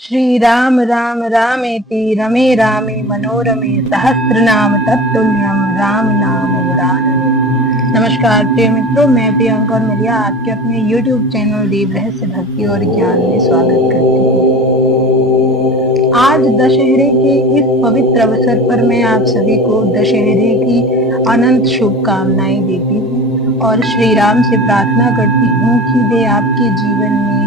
श्री राम राम रामेति रमे रामे मनोरमे सहस्रनाम तत्तुल्यम राम नाम वरानने। नमस्कार प्रिय मित्रों, मैं प्रियंका और मिलिया आपके अपने YouTube चैनल दीप रहस्य भक्ति और ज्ञान में स्वागत करती हूँ। आज दशहरे के इस पवित्र अवसर पर मैं आप सभी को दशहरे की अनंत शुभकामनाएं देती हूँ और श्री राम से प्रार्थना करती हूँ कि वे आपके जीवन में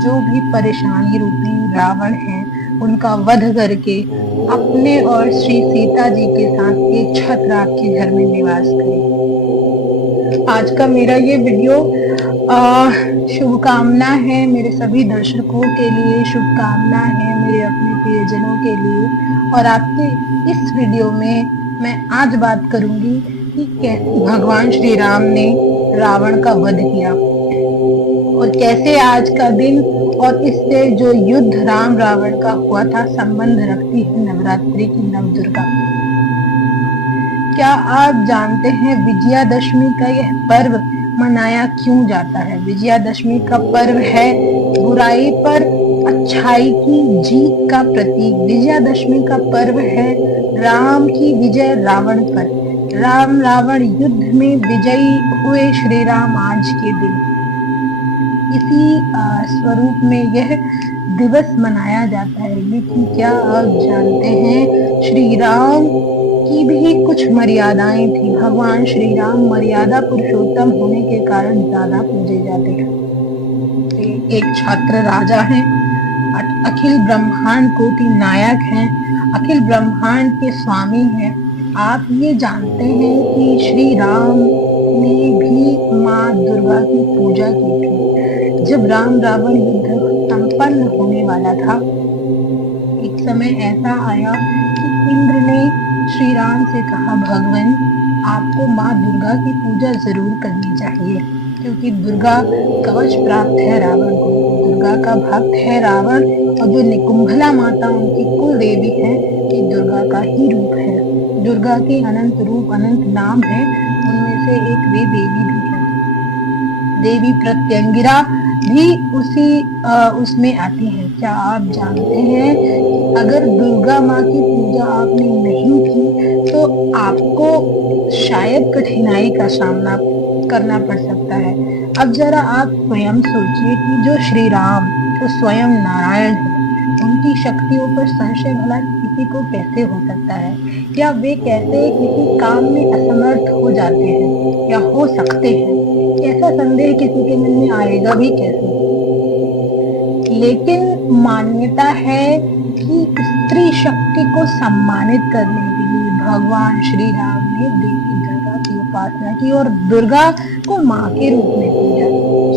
जो भी परेशानी रूपी रावण है उनका वध करके अपने और श्री सीता जी के साथ एक छत्र आपके घर में निवास करें। आज का मेरा ये वीडियो शुभकामना है मेरे सभी दर्शकों के लिए, शुभकामना है मेरे अपने प्रियजनों के लिए। और आपके इस वीडियो में मैं आज बात करूंगी कि कैसे भगवान श्री राम ने रावण का वध किया और कैसे आज का दिन और इससे जो युद्ध राम रावण का हुआ था संबंध रखती है नवरात्रि की नवदुर्गा। क्या आप जानते हैं विजयादशमी का यह पर्व मनाया क्यों जाता है? विजयादशमी का पर्व है बुराई पर अच्छाई की जीत का प्रतीक। विजयादशमी का पर्व है राम की विजय रावण पर। राम रावण युद्ध में विजयी हुए श्री राम आज के दिन। इसी स्वरूप में यह दिवस मनाया जाता है। लेकिन क्या आप जानते हैं श्री राम की भी कुछ मर्यादाएं थी। भगवान श्री राम मर्यादा पुरुषोत्तम होने के कारण ज्यादा पूजे जाते थे। एक छत्र राजा है, अखिल ब्रह्मांड कोटि नायक हैं, अखिल ब्रह्मांड के स्वामी हैं। आप ये जानते हैं कि श्री राम ने भी माँ दुर्गा की पूजा की थी। जब राम रावण युद्ध संपन्न होने वाला था, एक समय ऐसा आया कि इंद्र ने श्री राम से कहा, भगवान आपको माँ दुर्गा की पूजा जरूर करनी चाहिए क्योंकि दुर्गा कवच प्राप्त है रावण को। दुर्गा का भक्त है रावण और जो निकुंभला माता उनकी कुल देवी है ये दुर्गा का ही रूप है। दुर्गा के अनंत रूप अनंत नाम है, उनमें से एक वे देवी भी है। देवी प्रत्यंगिरा भी उसमें आती है। क्या आप जानते हैं कि अगर दुर्गा माँ की पूजा आपने नहीं की तो आपको शायद कठिनाई का सामना करना पड़ सकता है। अब जरा आप स्वयं सोचिए कि जो श्री राम जो स्वयं नारायण है, उनकी शक्तियों पर संशय भला किसी को कैसे हो सकता है? या वे कैसे किसी काम में असमर्थ हो जाते हैं या हो सकते हैं? ऐसा संदेह किसी के मन में आएगा भी कैसे? लेकिन मान्यता है कि स्त्री शक्ति को सम्मानित करने के लिए भगवान श्री राम ने देवी दुर्गा की उपासना की और दुर्गा को माँ के रूप में पूजा।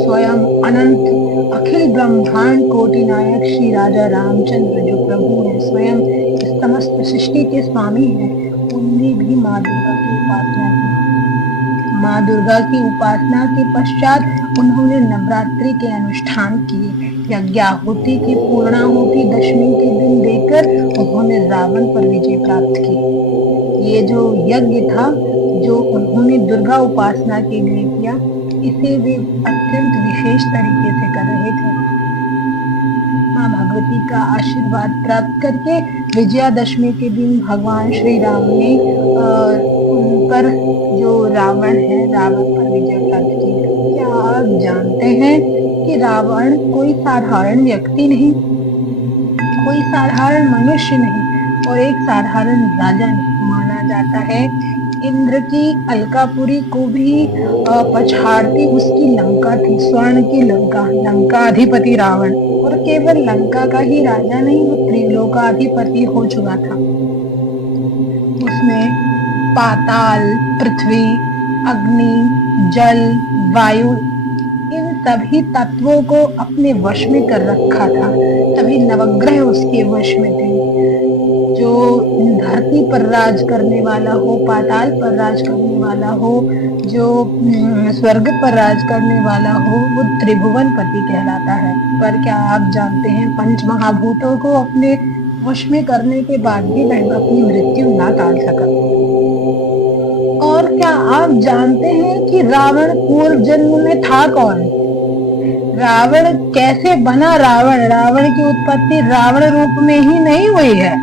स्वयं अनंत अखिल ब्रह्मांड कोटि नायक श्री राजा रामचंद्र जो प्रभु है, स्वयं समस्त सृष्टि के स्वामी है, उनने भी माँ दुर्गा की उपासना की। माँ दुर्गा की उपासना के पश्चात उन्होंने नवरात्रि के अनुष्ठान किए। यज्ञाहुति की पूर्णाहुति दशमी के दिन देकर उन्होंने रावण पर विजय प्राप्त की। ये जो यज्ञ था जो उन्होंने दुर्गा उपासना के लिए किया, इसे वे अत्यंत विशेष तरीके से कर रहे थे। माँ भगवती का आशीर्वाद प्राप्त करके विजयादशमी के दिन भगवान श्री राम ने उन पर जो रावण है रावण पर विजय प्राप्त की। क्या आप जानते हैं कि रावण कोई साधारण व्यक्ति नहीं, कोई साधारण मनुष्य नहीं और एक साधारण राजा नहीं माना जाता है। इंद्र की अलकापुरी को भी पछाड़ती उसकी लंका थी, स्वर्ण की लंका, लंकाधिपति रावण। और केवल लंका का ही राजा नहीं, वो त्रिलोकाधिपति हो चुका था। उसने पाताल, पृथ्वी, अग्नि, जल, वायु इन सभी तत्वों को अपने वश में कर रखा था। तभी नवग्रह उसके वश में थे। जो धरती पर राज करने वाला हो, पाताल पर राज करने वाला हो, जो स्वर्ग पर राज करने वाला हो, वो त्रिभुवन पति कहलाता है। पर क्या आप जानते हैं पंच महाभूतों को अपने वश में करने के बाद भी वह अपनी मृत्यु ना टाल सका। और क्या आप जानते हैं कि रावण पूर्व जन्म में था कौन? रावण कैसे बना रावण? रावण की उत्पत्ति रावण रूप में ही नहीं हुई है।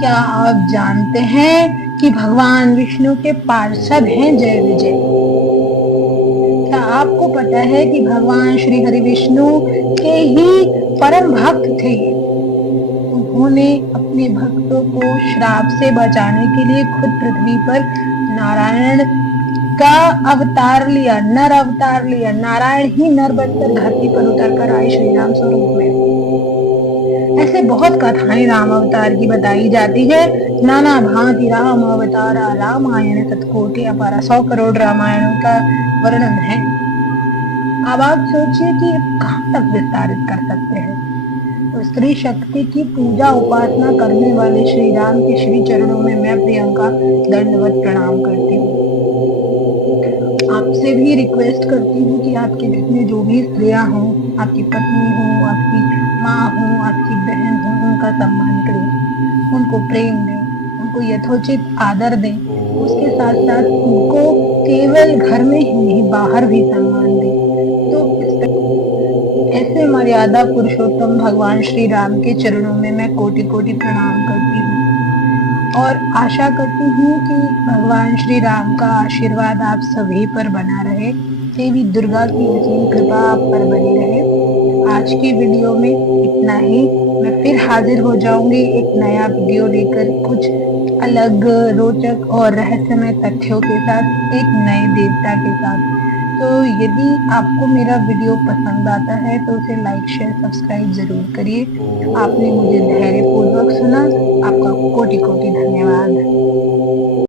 क्या आप जानते हैं कि भगवान विष्णु के पार्षद हैं जय विजय? क्या आपको पता है कि भगवान श्री हरि विष्णु के ही परम भक्त थे? उन्होंने अपने भक्तों को श्राप से बचाने के लिए खुद पृथ्वी पर नारायण का अवतार लिया, नर अवतार लिया। नारायण ही नर बनकर धरती पर उतर कर आए श्री राम स्वरूप में। ऐसे बहुत कथाएं राम अवतार की बताई जाती है। नाना भांति राम अवतारा, रामायण सतकोटि अपारा, 100 करोड़ रामायणों का वर्णन है। अब आप सोचिए कि कहाँ तक विस्तारित कर सकते हैं। तो स्त्री शक्ति की पूजा उपासना करने वाले श्री राम के श्री चरणों में मैं प्रियंका दंडवत प्रणाम करती हूँ। आपसे भी रिक्वेस्ट करती हूँ कि आपके घर में जो भी स्त्रियां हों, आपकी पत्नी हो, आपकी माँ हो, आपकी बहन हो, उनका सम्मान करें, उनको प्रेम दें, उनको यथोचित आदर दें। उसके साथ साथ उनको केवल घर में ही नहीं बाहर भी सम्मान दें। तो ऐसे मर्यादा पुरुषोत्तम भगवान श्री राम के चरणों में मैं कोटि कोटि प्रणाम करती हूँ और आशा करती हूँ कि भगवान श्री राम का आशीर्वाद आप सभी पर बना रहे। देवी दुर्गा की असीम कृपा आप पर बनी रहे। आज की वीडियो में इतना ही। मैं फिर हाजिर हो जाऊंगी एक नया वीडियो लेकर, कुछ अलग रोचक और रहस्यमय तथ्यों के साथ, एक नए देवता के साथ। तो यदि आपको मेरा वीडियो पसंद आता है तो उसे लाइक शेयर सब्सक्राइब जरूर करिए। आपने मुझे धैर्यपूर्वक सुना, आपका कोटि कोटि धन्यवाद।